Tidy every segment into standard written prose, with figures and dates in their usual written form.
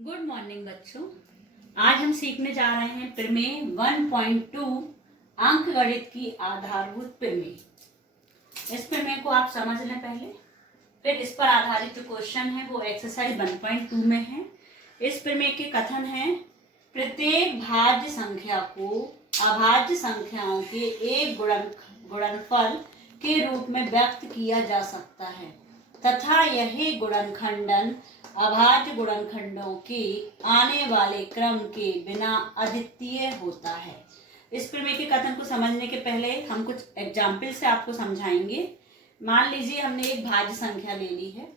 Good morning बच्चों। आज हम सीखने जा रहे हैं प्रमेय 1.2 अंक गणित की आधारभूत प्रमेय। इस प्रमेय को आप समझ लें पहले, फिर इस पर आधारित जो क्वेश्चन है वो एक्सरसाइज 1.2 में है। इस प्रमेय के कथन है, प्रत्येक भाज्य संख्या को अभाज्य संख्याओं के एक गुणनफल के रूप में व्यक्त किया जा सकता है तथा यही गुणनखंडन अभाज्य गुणनखंडों के आने वाले क्रम के बिना अद्वितीय होता है। इस प्रमेय के कथन को समझने के पहले हम कुछ एग्जाम्पल से आपको समझाएंगे। मान लीजिए हमने एक भाज्य संख्या ले ली है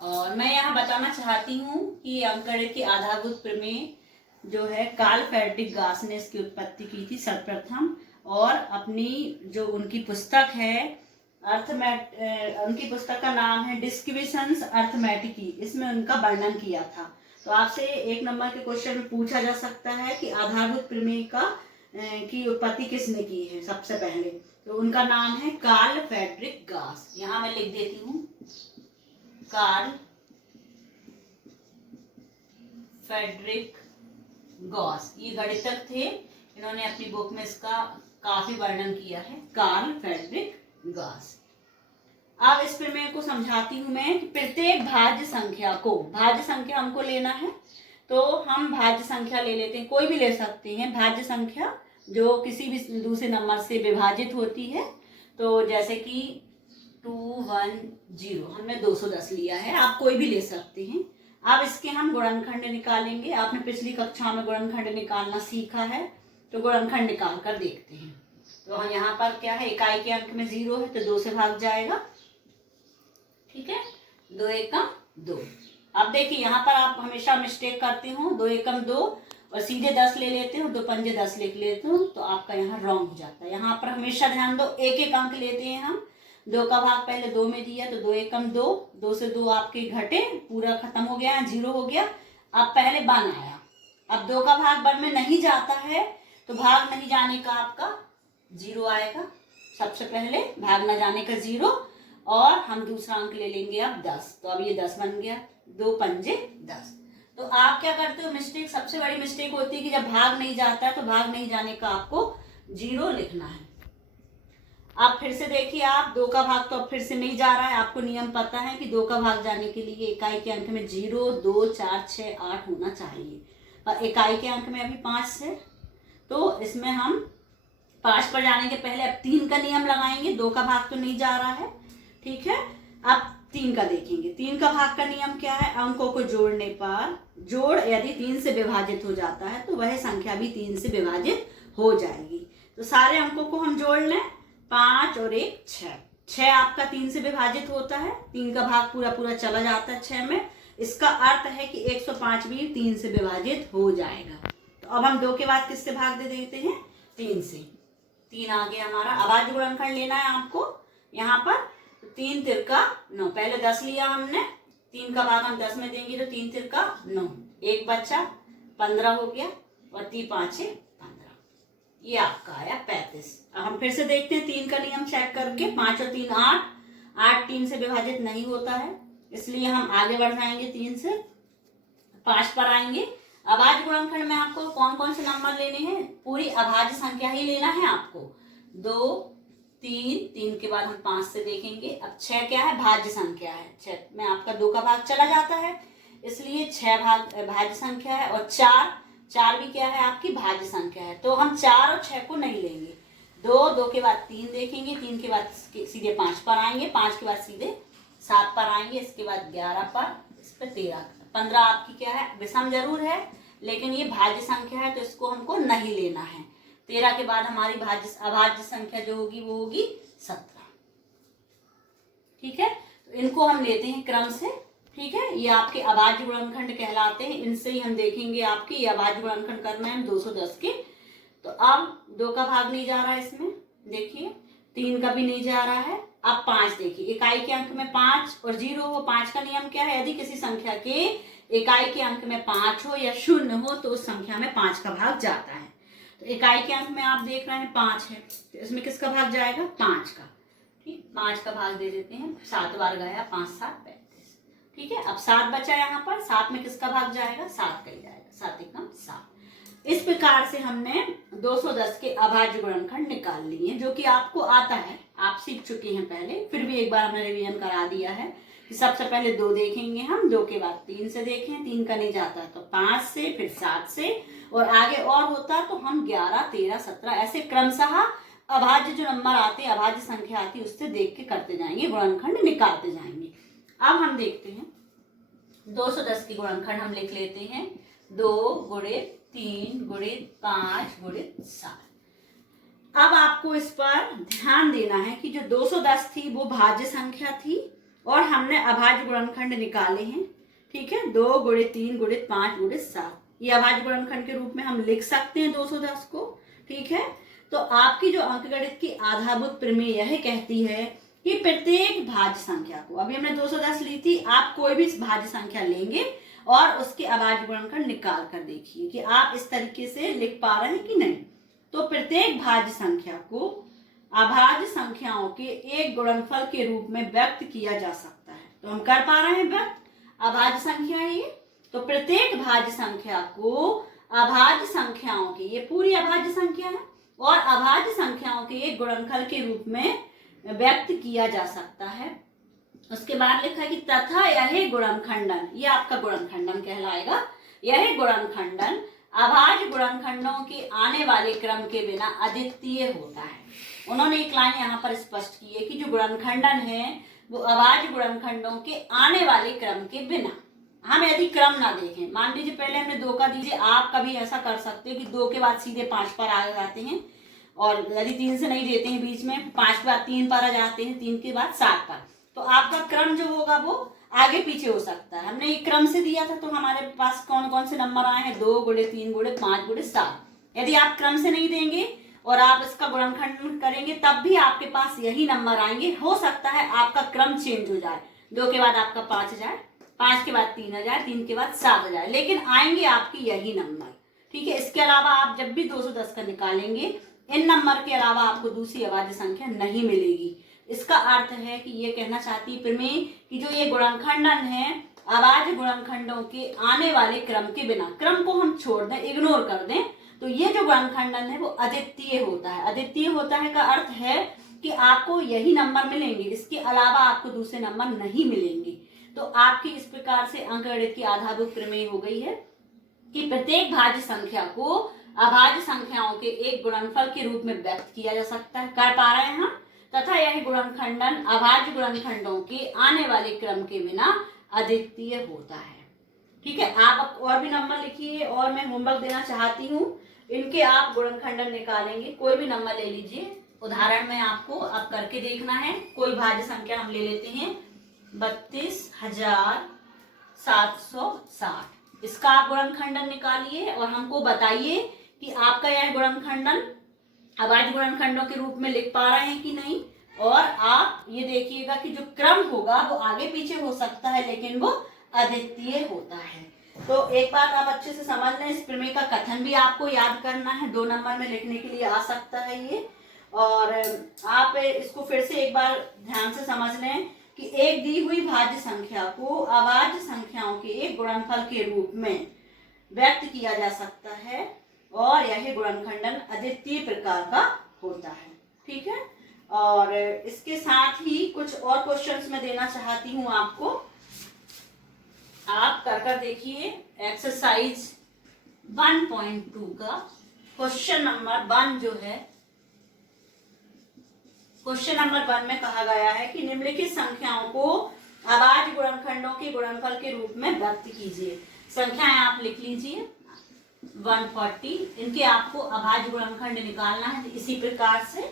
और मैं यहाँ बताना चाहती हूँ कि अंकगणित की आधारभूत प्रमेय जो है कार्ल फ्रेडरिक गास ने इसकी उत्पत्ति की थी सर्वप्रथम, और अपनी जो उनकी पुस्तक है उनकी पुस्तक का नाम है डिस्क्रिप्शंस अर्थमेटिकी, इसमें उनका वर्णन किया था। तो आपसे एक नंबर के क्वेश्चन में पूछा जा सकता है कि आधारभूत प्रमेय की उत्पत्ति किसने की है। सबसे पहले तो उनका नाम है कार्ल फ्रेडरिक गास। यहाँ मैं लिख देती हूँ, कार्ल फ्रेडरिक गॉस, ये गणितज्ञ थे। इन्होंने अपनी बुक में इसका काफी वर्णन किया है, कार्ल फ्रेडरिक गॉस। अब इस प्रमेय को समझाती हूं मैं कि प्रत्येक भाज्य संख्या को, भाज्य संख्या हमको लेना है तो हम भाज्य संख्या ले लेते हैं, कोई भी ले सकते हैं भाज्य संख्या जो किसी भी दूसरे नंबर से विभाजित होती है। तो जैसे कि 210 हमने 210 लिया है, आप कोई भी ले सकते हैं। अब इसके हम गुणनखंड निकालेंगे। आपने पिछली कक्षा में गुणनखंड निकालना सीखा है, तो गुणनखंड निकाल कर देखते हैं। तो हम यहाँ पर क्या है, इकाई के अंक में 0 है तो 2 से भाग जाएगा, ठीक है। 2 एकम 2। अब देखिए यहाँ पर आप हमेशा मिस्टेक करते हो, 2 एकम 2 और सीधे 10 ले लेते हो, 2 पंजे 10 लिख लेते हो, तो आपका यहाँ रॉन्ग हो जाता है। यहाँ पर हमेशा ध्यान दो, एक एक अंक लेते हैं हम। 2 का भाग पहले 2 में दिया तो 2 एकम 2, 2 से 2 आपके घटे, पूरा खत्म हो गया, 0 हो गया। अब पहले 1 आया, अब 2 का भाग 1 में नहीं जाता है तो भाग नहीं जाने का आपका 0 आएगा। सबसे पहले भाग न जाने का 0, और हम दूसरा अंक ले लेंगे अब 10, तो अब ये 10 बन गया, 2 पंजे 10। तो आप क्या करते हो, मिस्टेक, सबसे बड़ी मिस्टेक होती है कि जब भाग नहीं जाता है तो भाग नहीं जाने का आपको 0 लिखना है। आप फिर से देखिए, आप 2 का भाग तो अब फिर से नहीं जा रहा है, आपको नियम पता है कि 2 का भाग जाने के लिए इकाई के अंक में 0, 2, 4, 6, 8 होना चाहिए, और इकाई के अंक में अभी 5 है, तो इसमें हम 5 पर जाने के पहले अब 3 का नियम लगाएंगे। 2 का भाग तो नहीं जा रहा है, ठीक है। अब 3 का देखेंगे। 3 का भाग का नियम क्या है, अंकों को जोड़ने पर जोड़ यदि 3 से विभाजित हो जाता है तो वह संख्या भी 3 से विभाजित हो जाएगी। तो सारे अंकों को हम जोड़ लें, 5 और 1 6, 6 आपका 3 से विभाजित होता है, 3 का भाग पूरा पूरा चला जाता है 6 में। इसका अर्थ है कि 105 भी 3 से विभाजित हो जाएगा। तो अब हम 2 के बाद किससे भाग दे देते हैं, 3 से। 3 आ गया हमारा। अभाज्य गुणनखंड लेना है आपको यहाँ पर, 3 तिरका 9, पहले 10 लिया हमने, 3 का भाग हम 10 में देंगे तो 3 तिरका 9, 1 बच्चा 15 हो गया, और 3 5 15, ये आपका आया 35। अब हम फिर से देखते हैं 3 का नियम चेक करके, 5 और 3 8, 8 3 से विभाजित नहीं होता है, इसलिए हम आगे बढ़ जाएंगे, 3 से 5 पर आएंगे। अभाज्य गुणनखंड में आपको कौन कौन से नंबर लेने हैं, पूरी अभाज्य संख्या ही लेना है आपको। 2 3 के बाद हम 5 से देखेंगे। अब 6 क्या है, भाज्य संख्या है, 6 में आपका 2 का भाग चला जाता है, इसलिए 6 भाग भाज्य संख्या है। और 4 भी क्या है, आपकी भाज्य संख्या है, तो हम 4 और 6 को नहीं लेंगे। 2 के बाद 3 देखेंगे, 3 के बाद सीधे 5 पर आएंगे, 5 के बाद सीधे 7 पर आएंगे, इसके बाद 11 पर, इस पर 13, 15 आपकी क्या है, विषम जरूर है लेकिन ये भाज्य संख्या है तो इसको हमको नहीं लेना है। 13 के बाद हमारी अभाज्य संख्या जो होगी वो होगी 17, ठीक है। तो इनको हम लेते हैं क्रम से, ठीक है। ये आपके अभाज्य गुणनखंड कहलाते हैं, इनसे ही हम देखेंगे आपके ये अभाज्य गुणनखंड करना है 210 के। तो अब 2 का भाग नहीं जा रहा है इसमें, देखिए 3 का भी नहीं जा रहा है। अब 5 देखिए, इकाई के अंक में 5 और 0 हो। 5 का नियम क्या है, यदि किसी संख्या के इकाई के अंक में 5 हो या 0 हो तो उस संख्या में 5 का भाग जाता है। तो इकाई के अंक में आप देख रहे हैं 5 है, तो इसमें किसका भाग जाएगा, 5 का, ठीक। 5 का भाग दे देते हैं, 7 बार गया, 5 7 35, ठीक है, अब 7 बचा यहाँ पर, 7 में किसका भाग जाएगा, 7 का ही जाएगा, 7 एकम 7। इस प्रकार से हमने 210 के अभाज्य गुणनखंड निकाल लिए, जो कि आपको आता है, आप सीख चुके हैं पहले, फिर भी एक बार हमने रिवीजन करा दिया है कि सबसे पहले 2 देखेंगे हम, 2 के बाद 3 से देखें, 3 का नहीं जाता तो 5 से, फिर 7 से, और आगे और होता तो हम 11, 13, 17 ऐसे क्रमशः अभाज्य जो नंबर आते, अभाज्य संख्या आती, उससे देख के करते जाएंगे, गुणनखंड निकालते जाएंगे। अब हम देखते हैं 210 की गुणनखंड हम लिख लेते हैं 2 × 3 × 5 × 7। अब आपको इस पर ध्यान देना है कि जो 210 थी वो भाज्य संख्या थी और हमने अभाज्य गुणनखंड निकाले हैं, ठीक है, 2 × 3 × 5 × 7। ये अभाज्य गुणनखंड के रूप में हम लिख सकते हैं 210 को, ठीक है। तो आपकी जो अंकगणित की आधारभूत प्रमेय यह कहती है कि प्रत्येक भाज्य संख्या को, अभी हमने 210 ली थी, आप कोई भी भाज्य संख्या लेंगे और उसके अभाज्य गुणनखंड निकाल कर देखिए कि आप इस तरीके से लिख पा रहे हैं कि नहीं। तो प्रत्येक भाज्य संख्या को अभाज्य संख्याओं के एक गुणनफल के रूप में व्यक्त किया जा सकता है। तो हम कर पा रहे हैं व्यक्त, अभाज्य संख्या है ये, तो प्रत्येक भाज्य संख्या को अभाज्य संख्याओं के, ये पूरी अभाज्य संख्या है, और अभाज्य संख्याओं के एक गुणनफल के रूप में व्यक्त किया जा सकता है। उसके बाद लिखा है कि तथा यह गुणनखंडन, ये आपका गुणनखंडन कहलाएगा, यह गुणनखंडन अभाज्य गुणनखंडों के आने वाले क्रम के बिना अद्वितीय होता है। उन्होंने एक लाइन यहाँ पर स्पष्ट की है कि जो गुणनखंडन है वो अभाज्य गुणनखंडों के आने वाले क्रम के बिना, हम यदि क्रम ना देखें, मान लीजिए पहले हमने 2 का दीजिए, आप कभी ऐसा कर सकते हो कि 2 के बाद सीधे 5 पर आ जाते हैं, और यदि 3 से नहीं देते हैं बीच में, 5 के बाद 3 पर आ जाते हैं, 3 के बाद 7 पर, तो आपका क्रम जो होगा वो आगे पीछे हो सकता है। हमने एक क्रम से दिया था तो हमारे पास कौन कौन से नंबर आए हैं, 2 × 3 × 5 × 7। यदि आप क्रम से नहीं देंगे और आप इसका गुणनखंड करेंगे तब भी आपके पास यही नंबर आएंगे। हो सकता है आपका क्रम चेंज हो जाए, 2 के बाद आपका 5 आ जाए, 5 के बाद 3 आ जाए, 3 के बाद 7 आ जाए, लेकिन आएंगे आपकी यही नंबर, ठीक है। इसके अलावा आप जब भी 210 का निकालेंगे, इन नंबर के अलावा आपको दूसरी अभाज्य संख्या नहीं मिलेगी। इसका अर्थ है कि ये कहना चाहती है प्रमेय कि जो ये गुणनखंडन है अभाज्य गुणनखंडों के आने वाले क्रम के बिना, क्रम को हम छोड़ दें, इग्नोर कर दें, तो ये जो गुणनखंडन है वो अद्वितीय होता है। अद्वितीय होता है का अर्थ है कि आपको यही नंबर मिलेंगे, इसके अलावा आपको दूसरे नंबर नहीं मिलेंगे। तो आपकी इस प्रकार से अंकगणित की आधारभूत प्रमेय हो गई है कि प्रत्येक भाज्य संख्या को अभाज्य संख्याओं के एक गुणनफल के रूप में व्यक्त किया जा सकता है, कर पा रहे हैं हम, तथा यह गुणनखंडन अभाज्य गुणनखंडों के आने वाले क्रम के बिना अद्वितीय होता है, ठीक है। आप और भी नंबर लिखिए, और मैं होमवर्क देना चाहती हूँ, इनके आप गुणनखंडन निकालेंगे, कोई भी नंबर ले लीजिए, उदाहरण में आपको अब करके देखना है। कोई भाज्य संख्या हम ले लेते हैं 32,760, इसका आप गुणनखंडन निकालिए और हमको बताइए कि आपका यह गुणनखंडन अभाज्य गुणनखंडों के रूप में लिख पा रहे हैं कि नहीं। और आप ये देखिएगा कि जो क्रम होगा वो आगे पीछे हो सकता है, लेकिन वो अद्वितीय होता है। तो एक बात आप अच्छे से समझ लें, इस प्रमेय का कथन भी आपको याद करना है, 2 नंबर में लिखने के लिए आ सकता है ये। और आप इसको फिर से एक बार ध्यान से समझ लें कि एक दी हुई भाज्य संख्या को अभाज्य संख्याओं के एक गुणनफल के रूप में व्यक्त किया जा सकता है, और यह गुणनखंडन अद्वितीय प्रकार का होता है, ठीक है। और इसके साथ ही कुछ और क्वेश्चंस मैं देना चाहती हूं आपको, आप कर देखिए। एक्सरसाइज 1.2 का क्वेश्चन नंबर 1 जो है, क्वेश्चन नंबर 1 में कहा गया है कि निम्नलिखित संख्याओं को अभाज्य गुणनखंडों के गुणनफल के रूप में व्यक्त कीजिए। संख्याएं आप लिख लीजिए 140, इनके आपको अभाज्य गुणनखंड निकालना है। तो इसी प्रकार से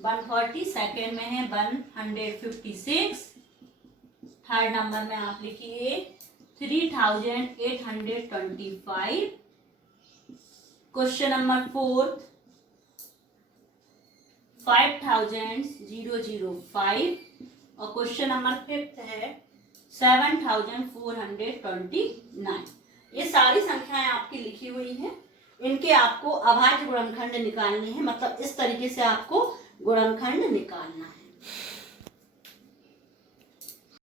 140 सेकेंड में है 156, थर्ड नंबर में आप लिखिए 3825, क्वेश्चन नंबर 4 5005, और क्वेश्चन नंबर 5 है 7429। ये सारी संख्याएं आपकी लिखी हुई हैं, इनके आपको अभाज्य गुणनखंड निकालने हैं, मतलब इस तरीके से आपको गुणनखंड निकालना है।